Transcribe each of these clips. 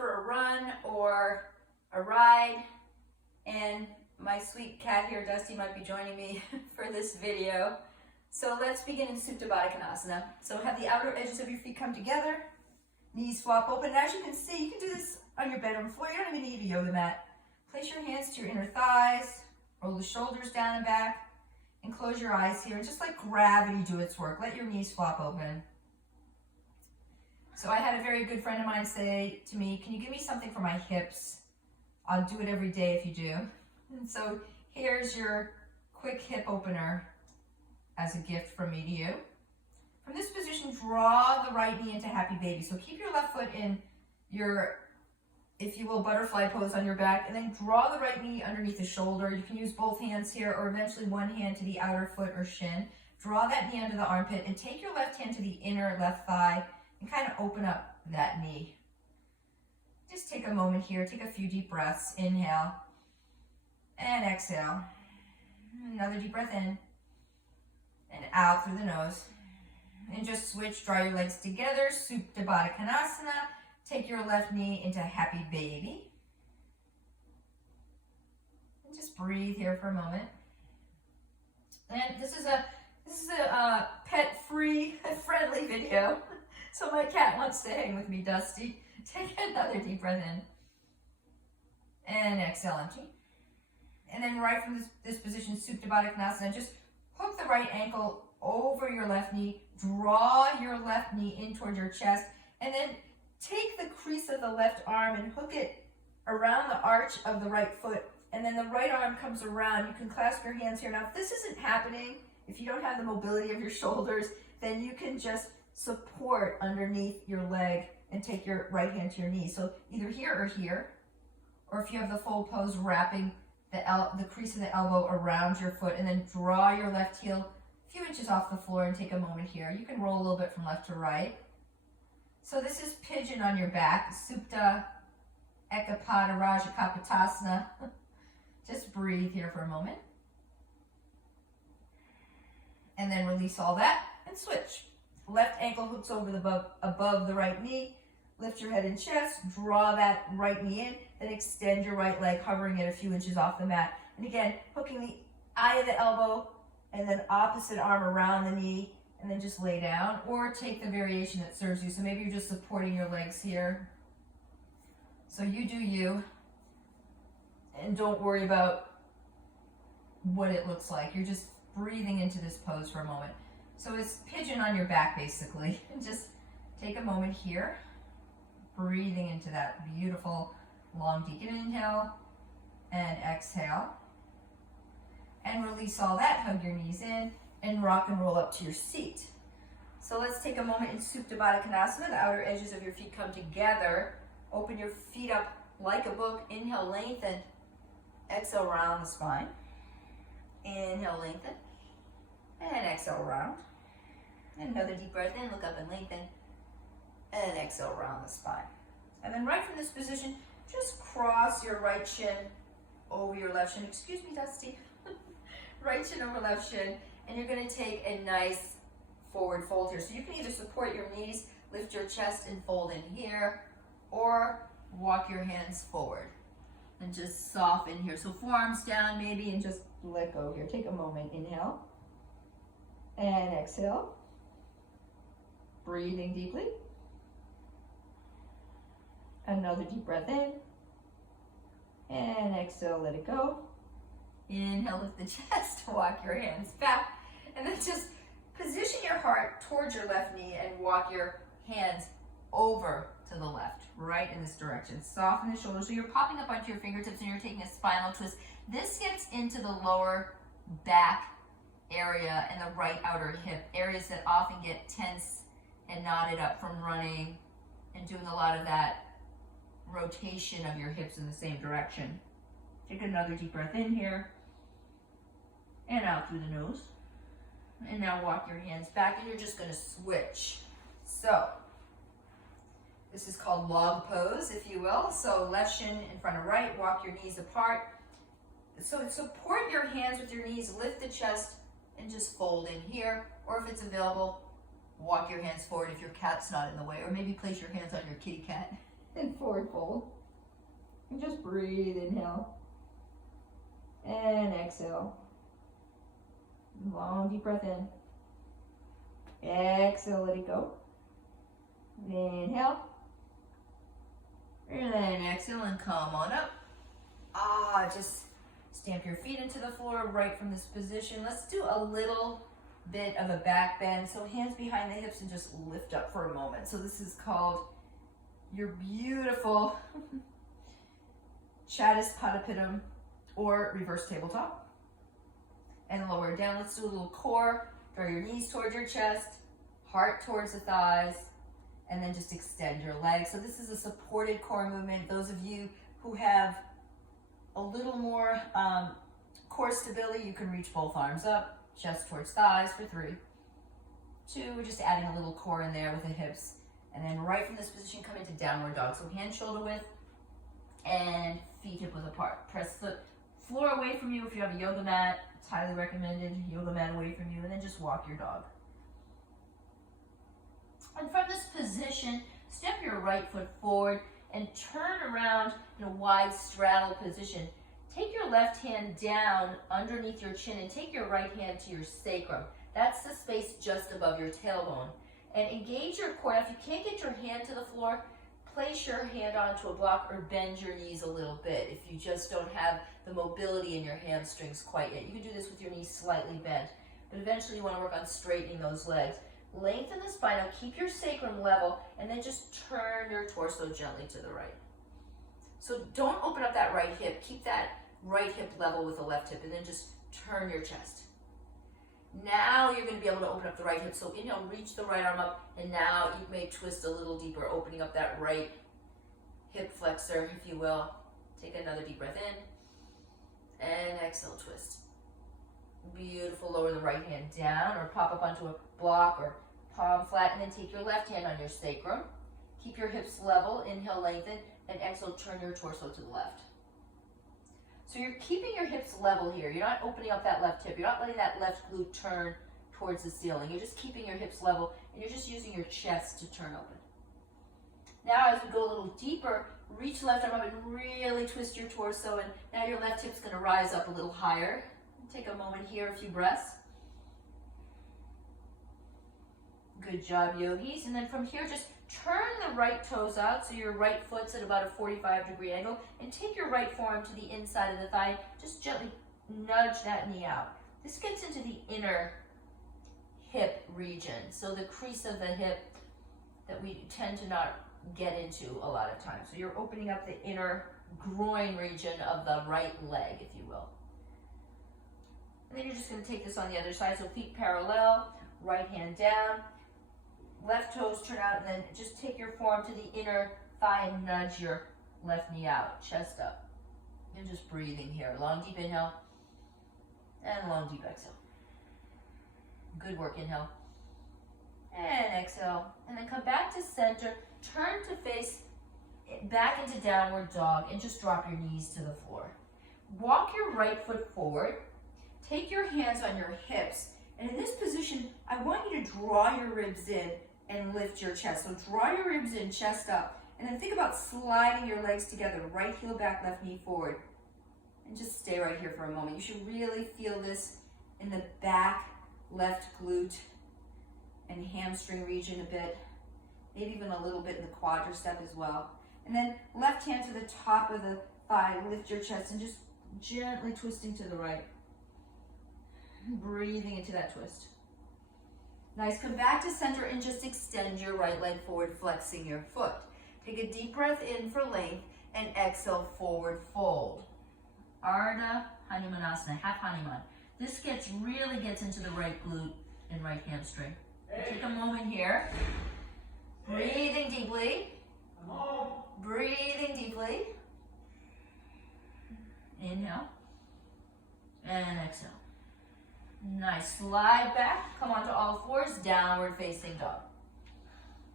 for a run or a ride, and my sweet cat here, Dusty, might be joining me for this video. So let's begin in Supta Baddha Konasana. So have the outer edges of your feet come together, knees swap open. And as you can see, you can do this on your bedroom floor. You don't even need a yoga mat. Place your hands to your inner thighs, roll the shoulders down and back, and close your eyes here. And just let gravity do its work. Let your knees swap open. So I had a very good friend of mine say to me, can you give me something for my hips? I'll do it every day if you do. And so here's your quick hip opener as a gift from me to you. From this position, draw the right knee into happy baby. So keep your left foot in your, if you will, butterfly pose on your back, and then draw the right knee underneath the shoulder. You can use both hands here, or eventually one hand to the outer foot or shin. Draw that knee under the armpit, and take your left hand to the inner left thigh, and kind of open up that knee. Just take a moment here, take a few deep breaths. Inhale, and exhale. Another deep breath in, and out through the nose. And just switch, draw your legs together, Supta Baddha Konasana. Take your left knee into happy baby. And just breathe here for a moment. And this is a pet-free, friendly video. So my cat wants to hang with me, Dusty. Take another deep breath in. And exhale, empty. And then right from this position, Supta Baddha Konasana, just hook the right ankle over your left knee, draw your left knee in towards your chest, and then take the crease of the left arm and hook it around the arch of the right foot, and then the right arm comes around. You can clasp your hands here. Now, if this isn't happening, if you don't have the mobility of your shoulders, then you can just support underneath your leg and take your right hand to your knee. So either here or here, or if you have the full pose, wrapping the crease of the elbow around your foot, and then draw your left heel a few inches off the floor and take a moment here. You can roll a little bit from left to right. So this is pigeon on your back, Supta Ekapada Raja Kapotasana. Just breathe here for a moment. And then release all that and switch. Left ankle hooks over above the right knee. Lift your head and chest, draw that right knee in, then extend your right leg, hovering it a few inches off the mat. And again, hooking the eye of the elbow, and then opposite arm around the knee, and then just lay down, or take the variation that serves you. So maybe you're just supporting your legs here. So you do you, and don't worry about what it looks like. You're just breathing into this pose for a moment. So it's pigeon on your back, basically. And just take a moment here, breathing into that beautiful long deep inhale and exhale. And release all that, hug your knees in, and rock and roll up to your seat. So let's take a moment in Supta Baddha Konasana. The outer edges of your feet come together. Open your feet up like a book. Inhale, lengthen. Exhale, round the spine. Inhale, lengthen. And exhale, round. And another deep breath in, look up and lengthen. And exhale, round the spine. And then right from this position, just cross your right shin over your left shin. Excuse me, Dusty. Right shin over left shin, and you're going to take a nice forward fold here. So you can either support your knees, lift your chest and fold in here, or walk your hands forward and just soften here. So forearms down maybe, and just let go here. Take a moment, inhale and exhale. Breathing deeply. Another deep breath in, and exhale, let it go. Inhale, lift the chest, walk your hands back, and then just position your heart towards your left knee and walk your hands over to the left, right in this direction. Soften the shoulders, so you're popping up onto your fingertips and you're taking a spinal twist. This gets into the lower back area and the right outer hip, areas that often get tense and knotted up from running and doing a lot of that rotation of your hips in the same direction. Take another deep breath in here and out through the nose. And now walk your hands back, and you're just going to switch. So this is called log pose, if you will. So left shin in front of right, walk your knees apart. So support your hands with your knees, lift the chest, and just fold in here. Or if it's available, walk your hands forward if your cat's not in the way, or maybe place your hands on your kitty cat and forward fold. And just breathe, inhale. And exhale. Long deep breath in. Exhale, let it go. Inhale. And then exhale and come on up. Just stamp your feet into the floor right from this position. Let's do a little bit of a back bend. So hands behind the hips and just lift up for a moment. So this is called your beautiful Chatuspadapitam or reverse tabletop. And lower down. Let's do a little core. Draw your knees towards your chest, heart towards the thighs, and then just extend your legs. So this is a supported core movement. Those of you who have a little more core stability, you can reach both arms up, chest towards thighs for 3, 2, we're just adding a little core in there with the hips. And then right from this position, come into downward dog. So hand shoulder width and feet hip width apart. Press the floor away from you if you have a yoga mat. It's highly recommended. Yoga mat away from you, and then just walk your dog. And from this position, step your right foot forward and turn around in a wide straddle position. Take your left hand down underneath your chin and take your right hand to your sacrum. That's the space just above your tailbone. And engage your core. Now, if you can't get your hand to the floor, place your hand onto a block or bend your knees a little bit if you just don't have the mobility in your hamstrings quite yet. You can do this with your knees slightly bent, but eventually you want to work on straightening those legs. Lengthen the spine, now keep your sacrum level, and then just turn your torso gently to the right. So don't open up that right hip, keep that right hip level with the left hip, and then just turn your chest. Now you're going to be able to open up the right hip, so inhale, reach the right arm up, and now you may twist a little deeper, opening up that right hip flexor, if you will. Take another deep breath in, and exhale, twist. Beautiful. Lower the right hand down or pop up onto a block or palm flat, and then take your left hand on your sacrum. Keep your hips level, inhale, lengthen, and exhale, turn your torso to the left. So you're keeping your hips level here. You're not opening up that left hip. You're not letting that left glute turn towards the ceiling. You're just keeping your hips level, and you're just using your chest to turn open. Now as we go a little deeper, reach the left arm up and really twist your torso, and now your left hip's going to rise up a little higher. Take a moment here, a few breaths. Good job, yogis. And then from here, just turn the right toes out so your right foot's at about a 45-degree angle, and take your right forearm to the inside of the thigh. Just gently nudge that knee out. This gets into the inner hip region, so the crease of the hip that we tend to not get into a lot of times. So you're opening up the inner groin region of the right leg, if you will. And then you're just going to take this on the other side. So feet parallel, right hand down, left toes turn out, and then just take your forearm to the inner thigh and nudge your left knee out, chest up. And just breathing here. Long deep inhale and long deep exhale. Good work, inhale. And exhale. And then come back to center. Turn to face back into downward dog and just drop your knees to the floor. Walk your right foot forward. Take your hands on your hips, and in this position, I want you to draw your ribs in and lift your chest. So draw your ribs in, chest up, and then think about sliding your legs together, right heel back, left knee forward. And just stay right here for a moment. You should really feel this in the back left glute and hamstring region a bit, maybe even a little bit in the quadricep as well. And then left hand to the top of the thigh, lift your chest, and just gently twisting to the right. Breathing into that twist. Nice. Come back to center and just extend your right leg forward, flexing your foot. Take a deep breath in for length and exhale, forward fold. Ardha Hanumanasana, half Hanuman. This really gets into the right glute and right hamstring. Take a moment here. Breathing deeply. Breathing deeply. Inhale and exhale. Nice. Slide back, come onto all fours, downward facing dog.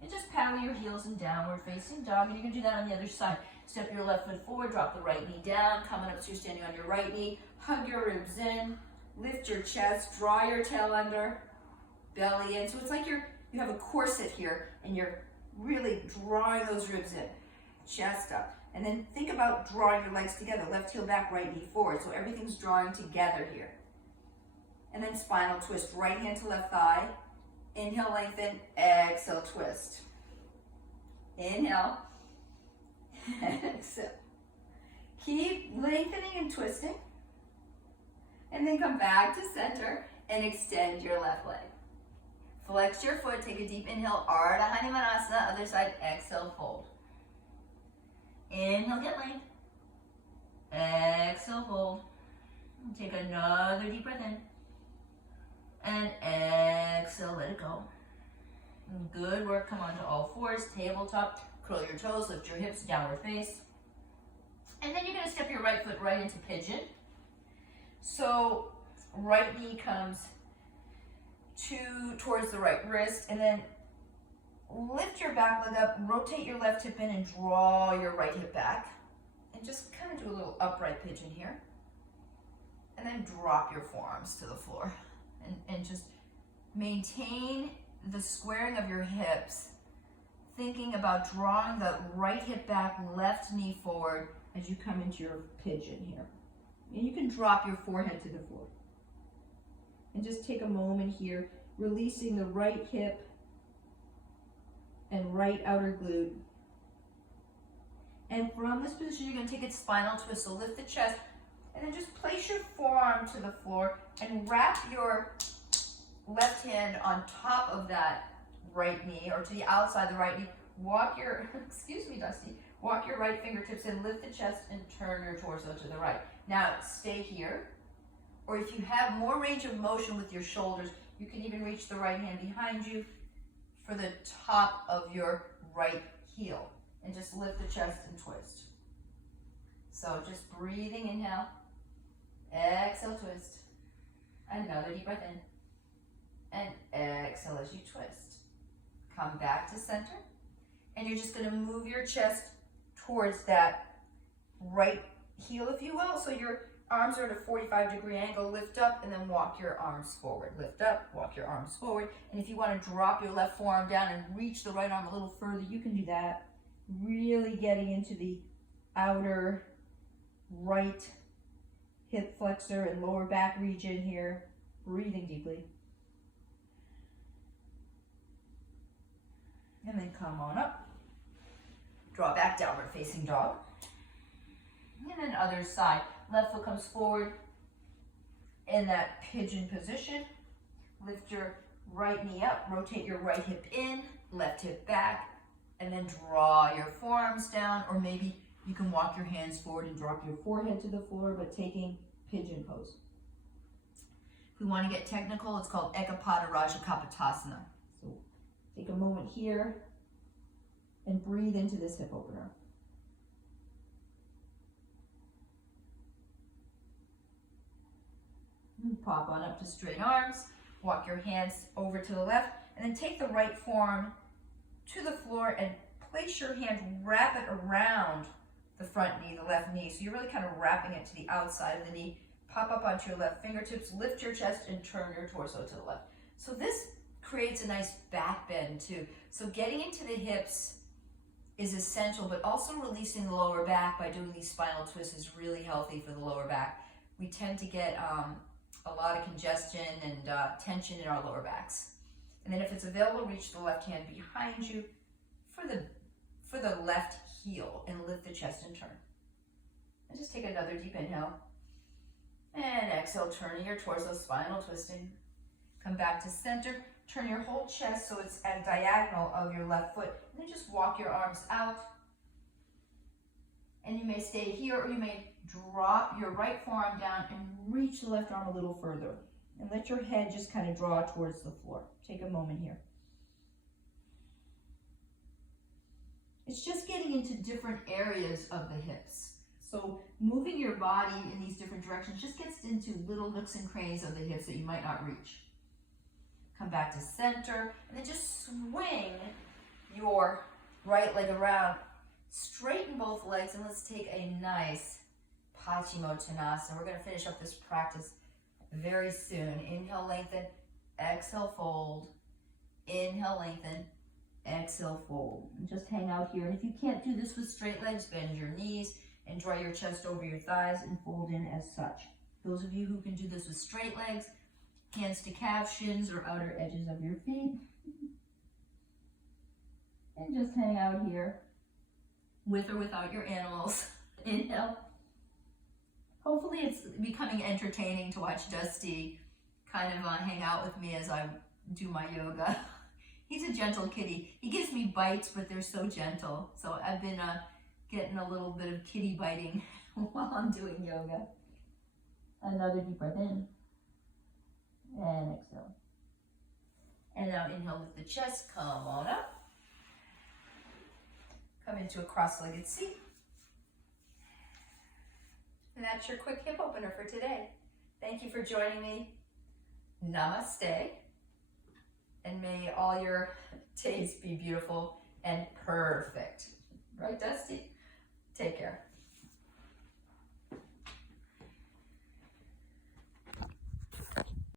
And just paddle your heels in downward facing dog, and you can do that on the other side. Step your left foot forward, drop the right knee down, coming up so you're standing on your right knee. Hug your ribs in, lift your chest, draw your tail under, belly in. So it's like you have a corset here, and you're really drawing those ribs in. chest up. And then think about drawing your legs together. Left heel back, right knee forward. So everything's drawing together here. And then spinal twist. Right hand to left thigh. Inhale, lengthen. Exhale, twist. Inhale. Exhale. Keep lengthening and twisting. And then come back to center and extend your left leg. Flex your foot. Take a deep inhale. Ardha Hanumanasana. Other side. Exhale, fold. Inhale, get length. Exhale, fold. Take another deep breath in. And exhale, let it go. Good work. Come onto all fours. Tabletop. Curl your toes. Lift your hips. Downward face. And then you're going to step your right foot right into pigeon. So right knee comes towards the right wrist. And then lift your back leg up, rotate your left hip in, and draw your right hip back. And just kind of do a little upright pigeon here. And then drop your forearms to the floor. And just maintain the squaring of your hips, thinking about drawing the right hip back, left knee forward as you come into your pigeon here. And you can drop your forehead to the floor. And just take a moment here, releasing the right hip and right outer glute. And from this position, you're going to take a spinal twist. So lift the chest and then just place your forearm to the floor and wrap your left hand on top of that right knee or to the outside of the right knee. Walk your, excuse me, Dusty, walk your right fingertips in, lift the chest and turn your torso to the right. Now stay here. Or if you have more range of motion with your shoulders, you can even reach the right hand behind you for the top of your right heel. And just lift the chest and twist. So just breathing, inhale. Exhale, twist. Another deep breath in. And exhale as you twist. Come back to center. And you're just going to move your chest towards that right heel, if you will. So your arms are at a 45-degree angle. Lift up and then walk your arms forward. Lift up, walk your arms forward. And if you want to drop your left forearm down and reach the right arm a little further, you can do that. Really getting into the outer right hip flexor and lower back region here. Breathing deeply. And then come on up. Draw back, downward facing dog. And then other side. Left foot comes forward in that pigeon position. Lift your right knee up. Rotate your right hip in, left hip back. And then draw your forearms down, or maybe you can walk your hands forward and drop your forehead to the floor, but taking pigeon pose. If we want to get technical, it's called Ekapada Raja Kapotasana. So take a moment here and breathe into this hip opener. And pop on up to straight arms, walk your hands over to the left, and then take the right forearm to the floor and place your hand, wrap it around the front knee, the left knee. So you're really kind of wrapping it to the outside of the knee. Pop up onto your left fingertips, lift your chest and turn your torso to the left. So this creates a nice back bend too. So getting into the hips is essential, but also releasing the lower back by doing these spinal twists is really healthy for the lower back. We tend to get a lot of congestion and tension in our lower backs. And then if it's available, reach the left hand behind you for the left heel and lift the chest and turn. And just take another deep inhale. And exhale, turning your torso, spinal twisting. Come back to center. Turn your whole chest so it's at diagonal of your left foot. And then just walk your arms out. And you may stay here, or you may drop your right forearm down and reach the left arm a little further. And let your head just kind of draw towards the floor. Take a moment here. It's just getting into different areas of the hips. So moving your body in these different directions just gets into little nooks and crannies of the hips that you might not reach. Come back to center, and then just swing your right leg around. Straighten both legs, and let's take a nice Paschimottanasana. We're going to finish up this practice very soon. Inhale, lengthen. Exhale, fold. Inhale, lengthen. Exhale, fold. And just hang out here. And if you can't do this with straight legs, bend your knees and draw your chest over your thighs and fold in as such. Those of you who can do this with straight legs, hands to calf, shins, or outer edges of your feet. And just hang out here with or without your animals. Inhale. Hopefully it's becoming entertaining to watch Dusty kind of hang out with me as I do my yoga. He's a gentle kitty. He gives me bites, but they're so gentle. So I've been getting a little bit of kitty biting while I'm doing yoga. Another deep breath in. And exhale. And now inhale with the chest. Come on up. Come into a cross-legged seat. And that's your quick hip opener for today. Thank you for joining me. Namaste. And may all your days be beautiful and